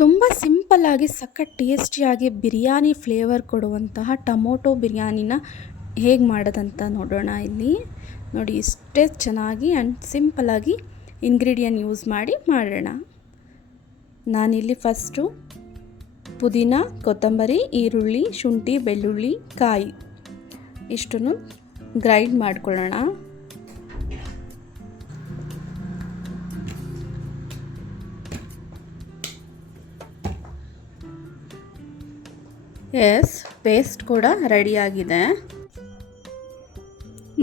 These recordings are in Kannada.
ತುಂಬ ಸಿಂಪಲ್ಲಾಗಿ ಸಖತ್ ಟೇಸ್ಟಿಯಾಗಿ ಬಿರಿಯಾನಿ ಫ್ಲೇವರ್ ಕೊಡುವಂತಹ ಟೊಮೊಟೊ ಬಿರಿಯಾನಿನ ಹೇಗೆ ಮಾಡೋದಂತ ನೋಡೋಣ. ಇಲ್ಲಿ ನೋಡಿ, ಇಷ್ಟೇ ಚೆನ್ನಾಗಿ ಆ್ಯಂಡ್ ಸಿಂಪಲ್ಲಾಗಿ ಇಂಗ್ರೀಡಿಯೆಂಟ್ ಯೂಸ್ ಮಾಡಿ ಮಾಡೋಣ. ನಾನಿಲ್ಲಿ ಫಸ್ಟು ಪುದೀನ, ಕೊತ್ತಂಬರಿ, ಈರುಳ್ಳಿ, ಶುಂಠಿ, ಬೆಳ್ಳುಳ್ಳಿ, ಕಾಯಿ ಇಷ್ಟನ್ನು ಗ್ರೈಂಡ್ ಮಾಡ್ಕೊಳ್ಳೋಣ. ಪೇಸ್ಟ್ ಕೂಡ ರೆಡಿಯಾಗಿದೆ.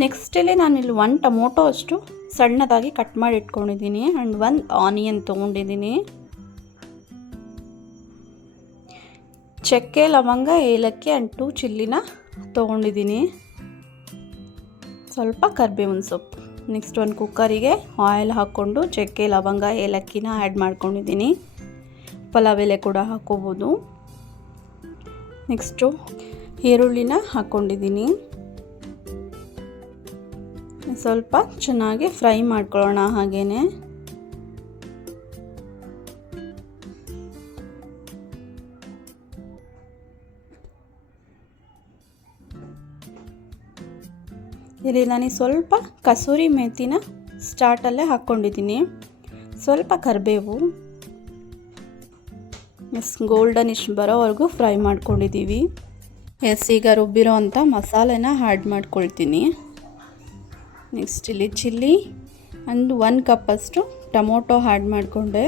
ನೆಕ್ಸ್ಟಲ್ಲಿ ನಾನಿಲ್ಲಿ 1 ಟೊಮೊಟೊ ಅಷ್ಟು ಸಣ್ಣದಾಗಿ ಕಟ್ ಮಾಡಿ ಇಟ್ಕೊಂಡಿದ್ದೀನಿ ಆ್ಯಂಡ್ 1 ಆನಿಯನ್ ತೊಗೊಂಡಿದ್ದೀನಿ. ಚಕ್ಕೆ, ಲವಂಗ, ಏಲಕ್ಕಿ ಆ್ಯಂಡ್ 2 ಚಿಲ್ಲಿನ ತೊಗೊಂಡಿದ್ದೀನಿ. ಸ್ವಲ್ಪ ಕರಿಬೇವಿನ ಸೊಪ್ಪು. ನೆಕ್ಸ್ಟ್ ಒಂದು ಕುಕ್ಕರಿಗೆ ಆಯಿಲ್ ಹಾಕ್ಕೊಂಡು ಚಕ್ಕೆ, ಲವಂಗ, ಏಲಕ್ಕಿನ ಆ್ಯಡ್ ಮಾಡ್ಕೊಂಡಿದ್ದೀನಿ. ಪಲಾವ್ ಎಲೆ ಕೂಡ ಹಾಕ್ಕೋಬೋದು. ನೆಕ್ಸ್ಟು ಈರುಳ್ಳಿನ ಹಾಕ್ಕೊಂಡಿದ್ದೀನಿ. ಸ್ವಲ್ಪ ಚೆನ್ನಾಗಿ ಫ್ರೈ ಮಾಡ್ಕೊಳ್ಳೋಣ. ಹಾಗೇನೆ ಇಲ್ಲಿ ನಾನು ಸ್ವಲ್ಪ ಕಸೂರಿ ಮೇಥಿನ ಸ್ಟಾರ್ಟಲ್ಲೇ ಹಾಕ್ಕೊಂಡಿದ್ದೀನಿ. ಸ್ವಲ್ಪ ಕರಿಬೇವು, ಗೋಲ್ಡನಿಶ್ ಬರೋವರೆಗೂ ಫ್ರೈ ಮಾಡ್ಕೊಂಡಿದ್ದೀವಿ. ಈಗ ರುಬ್ಬಿರೋ ಅಂಥ ಮಸಾಲೆನ ಆ್ಯಡ್ ಮಾಡ್ಕೊಳ್ತೀನಿ. ನೆಕ್ಸ್ಟ್ ಇಲ್ಲಿ ಚಿಲ್ಲಿ ಆ್ಯಂಡ್ 1 ಕಪ್ಪಷ್ಟು ಟೊಮೊಟೊ ಆ್ಯಡ್ ಮಾಡಿಕೊಂಡೆ.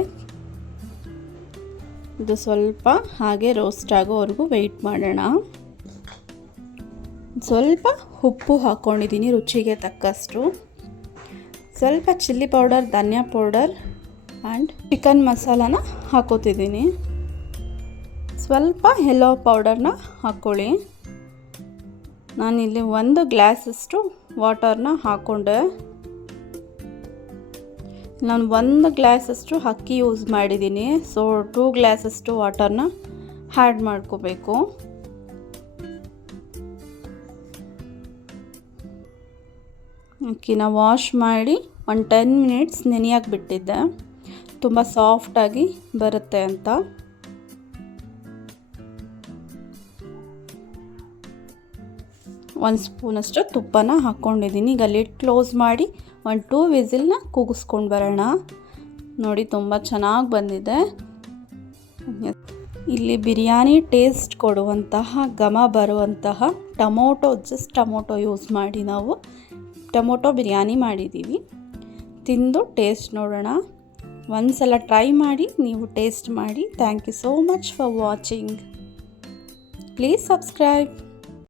ಇದು ಸ್ವಲ್ಪ ಹಾಗೆ ರೋಸ್ಟ್ ಆಗೋವರೆಗೂ ವೆಯ್ಟ್ ಮಾಡೋಣ. ಸ್ವಲ್ಪ ಉಪ್ಪು ಹಾಕ್ಕೊಂಡಿದ್ದೀನಿ ರುಚಿಗೆ ತಕ್ಕಷ್ಟು. ಸ್ವಲ್ಪ ಚಿಲ್ಲಿ ಪೌಡರ್, ಧನಿಯಾ ಪೌಡರ್ ಆ್ಯಂಡ್ ಚಿಕನ್ ಮಸಾಲಾನ ಹಾಕೋತಿದ್ದೀನಿ. ಸ್ವಲ್ಪ ಯೆಲ್ಲೋ ಪೌಡರ್ನ ಹಾಕ್ಕೊಳ್ಳಿ. ನಾನಿಲ್ಲಿ 1 ಗ್ಲಾಸಷ್ಟು ವಾಟರ್ನ ಹಾಕ್ಕೊಂಡೆ. ನಾನು 1 ಗ್ಲಾಸಷ್ಟು ಅಕ್ಕಿ ಯೂಸ್ ಮಾಡಿದ್ದೀನಿ. ಸೊ 2 ಗ್ಲಾಸಷ್ಟು ವಾಟರ್ನ ಆ್ಯಡ್ ಮಾಡ್ಕೋಬೇಕು. ಅಕ್ಕಿನ ವಾಶ್ ಮಾಡಿ 10 ಮಿನಿಟ್ಸ್ ನೆನೆಯಕ್ಕೆ ಬಿಟ್ಟಿದ್ದೆ, ತುಂಬ ಸಾಫ್ಟಾಗಿ ಬರುತ್ತೆ ಅಂತ. ಒಂದು ಸ್ಪೂನಷ್ಟು ತುಪ್ಪನ ಹಾಕ್ಕೊಂಡಿದ್ದೀನಿ. ಈಗ ಲಿಡ್ ಕ್ಲೋಸ್ ಮಾಡಿ 2 ವಿಸಿಲ್ನ ಕೂಗಿಸ್ಕೊಂಡು ಬರೋಣ. ನೋಡಿ, ತುಂಬ ಚೆನ್ನಾಗಿ ಬಂದಿದೆ. ಇಲ್ಲಿ ಬಿರಿಯಾನಿ ಟೇಸ್ಟ್ ಕೊಡುವಂತಹ, ಘಮ ಬರುವಂತಹ ಟೊಮೊಟೊ ಯೂಸ್ ಮಾಡಿ ನಾವು ಟೊಮೊಟೊ ಬಿರಿಯಾನಿ ಮಾಡಿದ್ದೀವಿ. ತಿಂದು ಟೇಸ್ಟ್ ನೋಡೋಣ. ಒಂದ್ಸಲ ಟ್ರೈ ಮಾಡಿ, ನೀವು ಟೇಸ್ಟ್ ಮಾಡಿ. Thank you so much for watching. Please subscribe.